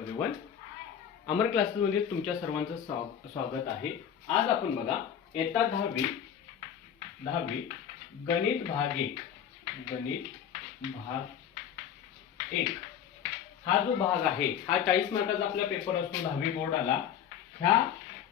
Everyone. अमर क्लासेसमध्ये तुमच्या सर्वांचं स्वागत आहे. आज आपण बघा इयत्ता 10वी गणित भाग 1 हा जो भाग आहे हा 40 मार्काचा आपला पेपर असतो 10वी बोर्डाला. ह्या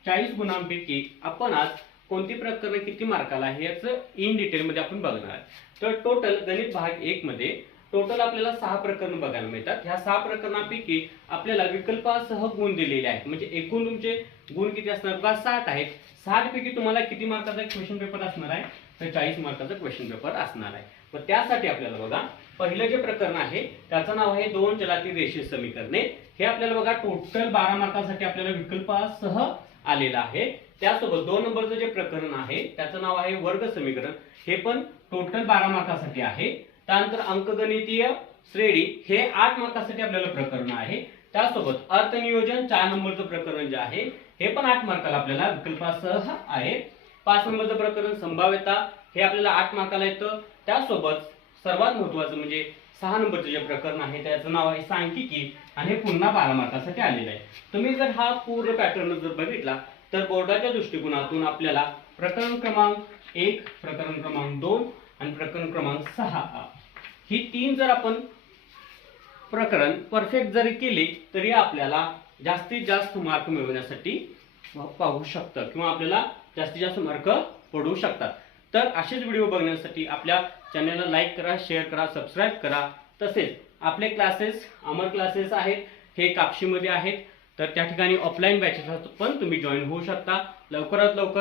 40 गुणांपैकी आपण आज कोणती प्रकरण किती मार्काला आहे याचं इन डिटेल मध्ये आपण बघणार आहे. तर टोटल गणित भाग 1 मध्ये टोटल आपल्याला 6 प्रकरण बघायला मिळतात. ह्या 6 प्रकरणांपैकी आपल्याला विकल्पासह गुण दिलेले आहेत. म्हणजे एकूण तुमचे गुण किती असणार का 60 आहेत. 60 पैकी तुम्हाला किती मार्काचा क्वेश्चन पेपर असणार आहे तर 40 मार्काचा क्वेश्चन पेपर असणार आहे. मग त्यासाठी आपल्याला बघा पहिलं जे प्रकरण आहे त्याचं नाव आहे दोन चलातील रेषीय समीकरणे. हे आपल्याला बघा टोटल 12 मार्कासाठी आपल्याला विकल्पासह आलेलं आहे. त्यासोबत 2 नंबरचं जे प्रकरण आहे त्याचं नाव आहे वर्ग समीकरण. हे पण टोटल 12 मार्कासाठी आहे. त्यानंतर अंकगणितीय श्रेणी हे 8 मार्कासाठी आपल्याला प्रकरण आहे. त्यासोबत अर्थनियोजन 4 नंबरचं प्रकरण जे आहे हे पण 8 मार्काला आपल्याला विकल्पासह आहे. 5 नंबरचं प्रकरण संभाव्यता हे आपल्याला 8 मार्काला येतं. त्यासोबत सर्वात महत्त्वाचं म्हणजे 6 नंबरचं जे प्रकरण आहे त्याचं नाव आहे सांख्यिकी आणि हे पुन्हा 12 मार्कासाठी आलेलं आहे. तुम्ही जर हा पूर्ण पॅटर्न जर बघितला तर बोर्डाच्या दृष्टिकोनातून आपल्याला प्रकरण क्रमांक 1, प्रकरण क्रमांक 2 आणि प्रकरण क्रमांक 6 ही 3 जर आपण प्रकरण परफेक्ट जरी केली तरी आपल्याला जास्तीत जास्त मार्क मिळवण्यासाठी पाहू शकतं किंवा आपल्याला जास्तीत जास्त मार्क पडू शकतात. तर असेच व्हिडिओ बघण्यासाठी आपल्या चॅनलला लाईक करा, शेअर करा, सबस्क्राईब करा. तसेच आपले क्लासेस अमर क्लासेस आहेत हे कापशीमध्ये आहेत. तर त्या ठिकाणी ऑफलाईन बॅचेस पण तुम्ही जॉईन होऊ शकता. लवकरात लवकर